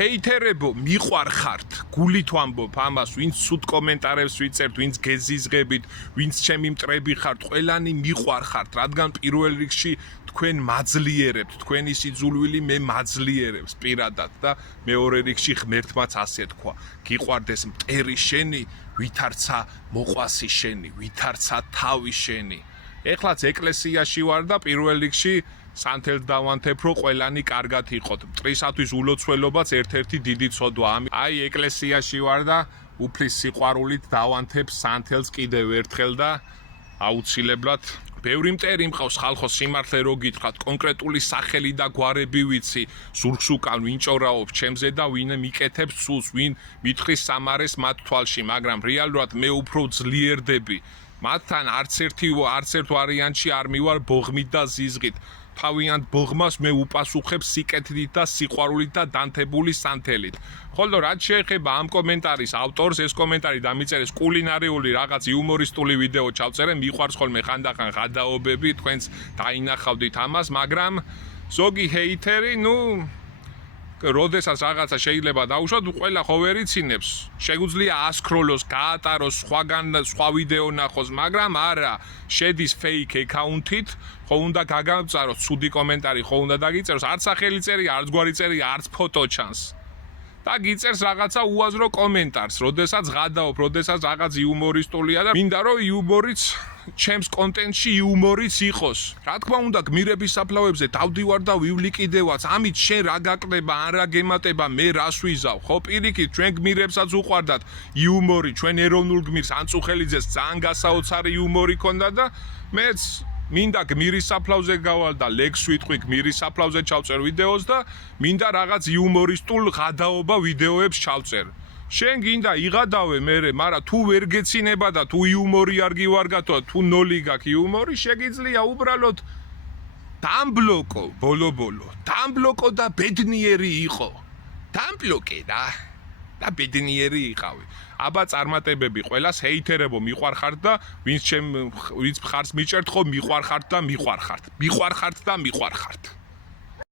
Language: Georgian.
ჰეითერებო, მიყვარხართ, გულით ვამბობ ამას, ვინც ცუდ კომენტარებს ვიწერთ, ვინც გეზიზღებით, ვინც ჩემი მტრები ხართ, ყველანი მიყვარხართ, რადგან პირველ რიგში თქვენ მაძლიერებთ, თქვენი სიძულვილი მე მაძლიერებს პირადად და მეორე რიგში ღმერთმაც ასე თქვა. გიყვარდეს მტერი შენი, ვითარცა მოყვასი შენი, ვითარცა თავი შენი. ეხლაც ეკლესიაში ვარ და პირველ რიგში სანთელს დავანთებ, რომ ყველანი კარგად იყოთ. მტრისათვის ულოცველობაც ერთ-ერთი დიდი ცოდვა. აი ეკლესიაში ვარ და უფლის სიყვარულით დავანთებ სანთელს კიდევ ერთხელ და აუცილებლად ბევრი მტერი მყავს ხალხო სიმართლე რო გითხრათ, კონკრეტული სახელი და გვარები ვიცი, ზურგს უკან ვინ ჭორაობს ჩემზე და ვინ მიკეთებს სულს, ვინ მითხრის სამარეს მათ თვალში, მაგრამ რეალურად მე უფრო ძლიერდები. მათთან არც ერთ ვარიანტში არ მივარ ბოღმით და ზიზღით. თავიანთ ბოღმას მე უპასუხებ სიკეთით და სიყვარულით და დანთებული სანთელით. ხოლო რაც შეეხება ამ კომენტარის ავტორს, ეს კომენტარი დამიწერეს კულინარიული რაღაც იუმორისტული ვიდეო ჩავწერე, მიყვარს ხოლმე ხანდახან ღადაობები, თქვენც დაინახავდით ამას, მაგრამ ზოგი ჰეითერი, როდესაც რაღაცა შეიძლება დაუშვათ, ყველა ხო ვერ იცინებს. შეგვიძლია ასკროლოს, გაატაროს, სხვა ვიდეო ნახოს, მაგრამ არა, შედის fake account-ით, ხო უნდა გაგამწაროს ცუდი კომენტარი, ხო უნდა დაგიწეროს, არც სახელი წერია, არც გვარი წერია, არც ფოტო ჩანს. და გიწერს რაღაცა უაზრო კომენტარს, როდესაც ღადაობ, როდესაც რაღაც იუმორისტულია და მინდა რომ იუმორიც ჩემს კონტენტში იუმორიც იყოს. რა თქმა უნდა, გმირების საფლავებზე დავდივარ და ვივლიკიდევაც, ამით შენ რა გაკრება, ან რა გემატება, მე რას ვიზავ, ხო პირიქით, ჩვენ გმირებსაც უყვარდათ იუმორი, ჩვენ ეროვნულ გმირს ანწუხელიძეს ძალიან გასაოცარი იუმორი ქონდა და მეც მინდა გმირის საფლავზე გავალ და ლექს ვიტყვი გმირის საფლავზე ჩავწერ ვიდეოს და მინდა რაღაც იუმორისტულ ღადაობა ვიდეოებს ჩავწერ. შენ გინდა იღადავე მერე, მაგრამ თუ ვერ გეცინება და თუ იუმორი არ გივარგათო, თუ ნოლი გაქვს იუმორი, შეგიძლია უბრალოდ დამბლოკო ბოლო-ბოლო. დამბლოკო და ბედნიერი იყო. დამბლოკე და ბედნიერი იყავი. აბა წარმატებები ყველას, ჰეითერებო მიყვარხართ და ვინც მხარს მიჭერთ, ხო მიყვარხართ და მიყვარხართ.